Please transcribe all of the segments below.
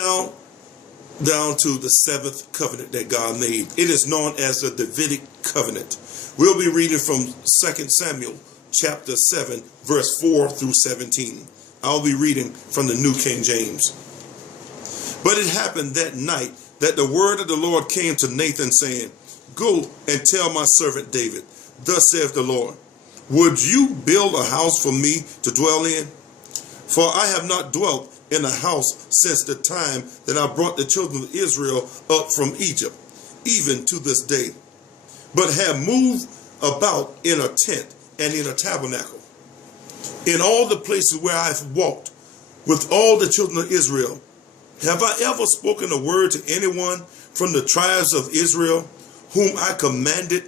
Now, down to the seventh covenant that God made. It is known as the Davidic covenant. We'll be reading from 2 Samuel chapter 7, verse 4 through 17. I'll be reading from the New King James. But it happened that night that the word of the Lord came to Nathan, saying, Go and tell my servant David, thus saith the Lord, would you build a house for me to dwell in? For I have not dwelt in a house since the time that I brought the children of Israel up from Egypt, even to this day, but have moved about in a tent and in a tabernacle. In all the places where I have walked with all the children of Israel, have I ever spoken a word to anyone from the tribes of Israel, whom I commanded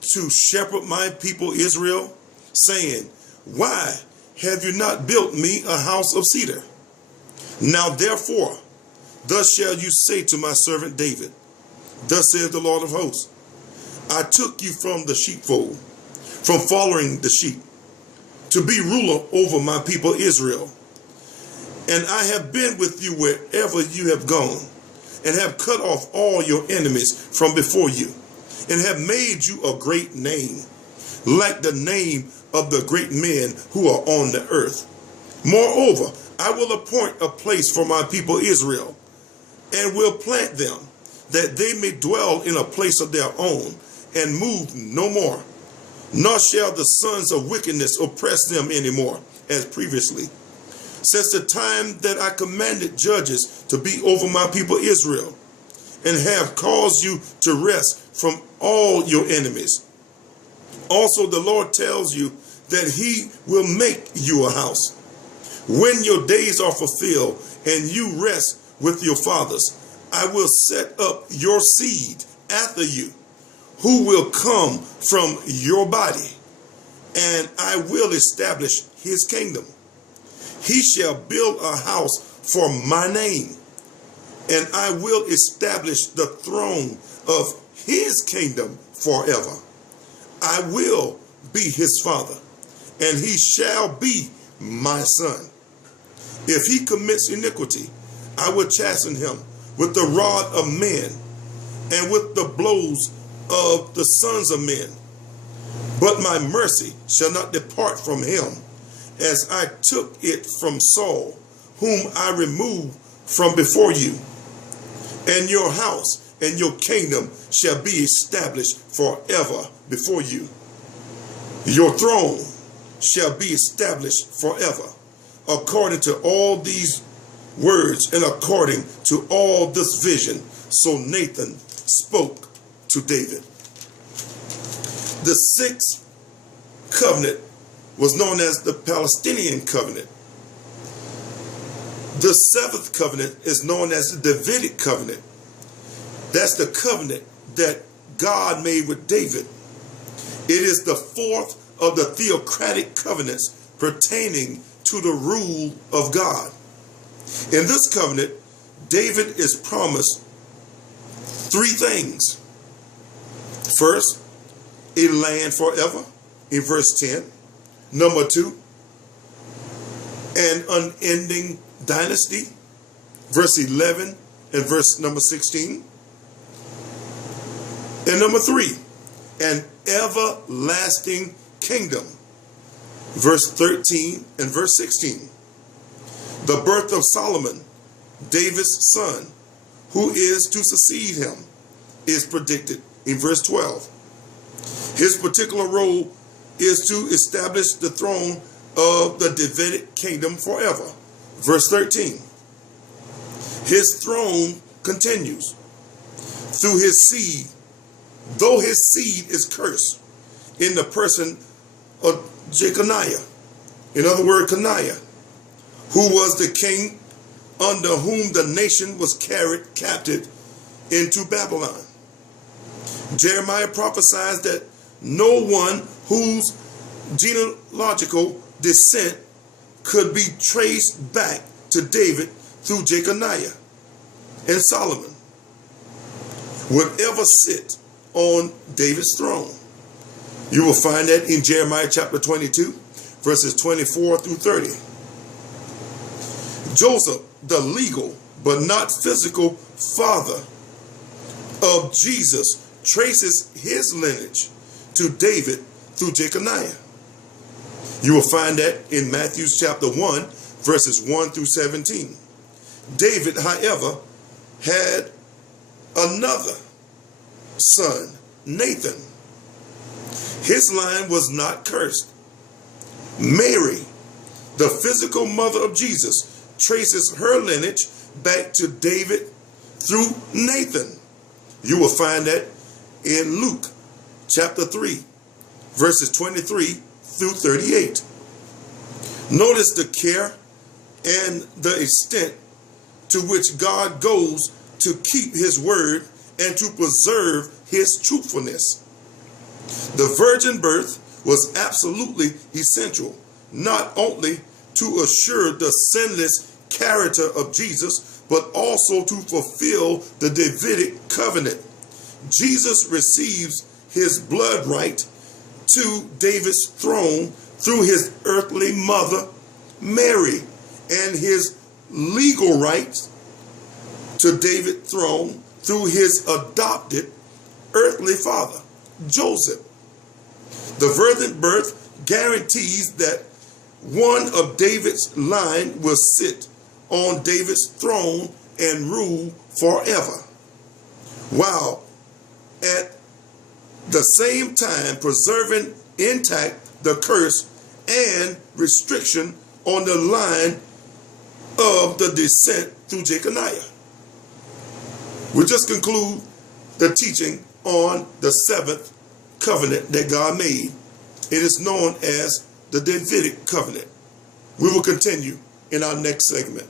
to shepherd my people Israel, saying, why have you not built me a house of cedar? Now therefore, thus shall you say to my servant David, thus saith the Lord of hosts, I took you from the sheepfold, from following the sheep, to be ruler over my people Israel. And I have been with you wherever you have gone, and have cut off all your enemies from before you, and have made you a great name, like the name of the great men who are on the earth. Moreover, I will appoint a place for my people Israel, and will plant them, that they may dwell in a place of their own, and move no more. Nor shall the sons of wickedness oppress them any more, as previously, since the time that I commanded judges to be over my people Israel, and have caused you to rest from all your enemies. Also the Lord tells you that he will make you a house. When your days are fulfilled and you rest with your fathers, I will set up your seed after you, who will come from your body, and I will establish his kingdom. He shall build a house for my name, and I will establish the throne of his kingdom forever. I will be his father, and he shall be my son. If he commits iniquity, I will chasten him with the rod of men and with the blows of the sons of men. But my mercy shall not depart from him, as I took it from Saul, whom I removed from before you. And your house and your kingdom shall be established forever before you. Your throne shall be established forever, according to all these words and according to all this vision. So Nathan spoke to David. The sixth covenant was known as the Palestinian covenant. The seventh covenant is known as the Davidic covenant. That's the covenant that God made with David. It is the fourth of the theocratic covenants pertaining to the rule of God. In this covenant, David is promised three things. First, a land forever, in verse 10. Number 2, an unending dynasty, verse 11 and verse number 16. And number 3, an everlasting kingdom, verse 13 and verse 16. The birth of Solomon, David's son, who is to succeed him, is predicted in verse 12. His particular role is to establish the throne of the Davidic kingdom forever. Verse 13. His throne continues through his seed, though his seed is cursed, in the person of Jeconiah, in other words, Coniah, who was the king under whom the nation was carried captive into Babylon. Jeremiah prophesies that no one whose genealogical descent could be traced back to David through Jeconiah and Solomon would ever sit on David's throne. You will find that in Jeremiah chapter 22, verses 24 through 30. Joseph the legal but not physical father of Jesus traces his lineage to David through Jeconiah. You will find that in Matthew chapter 1, verses 1 through 17. David, however, had another son, Nathan. His line was not cursed. Mary, the physical mother of Jesus, traces her lineage back to David through Nathan. You will find that in Luke chapter 3, verses 23 through 38. Notice the care and the extent to which God goes to keep his word and to preserve his truthfulness. The virgin birth was absolutely essential, not only to assure the sinless character of Jesus, but also to fulfill the Davidic covenant. Jesus receives his blood right to David's throne through his earthly mother, Mary, and his legal rights to David's throne through his adopted earthly father, Joseph. The virgin birth guarantees that one of David's line will sit on David's throne and rule forever, while at the same time preserving intact the curse and restriction on the line of the descent through Jeconiah. We'll just conclude the teaching on the seventh covenant that God made. It is known as the Davidic covenant. We will continue in our next segment.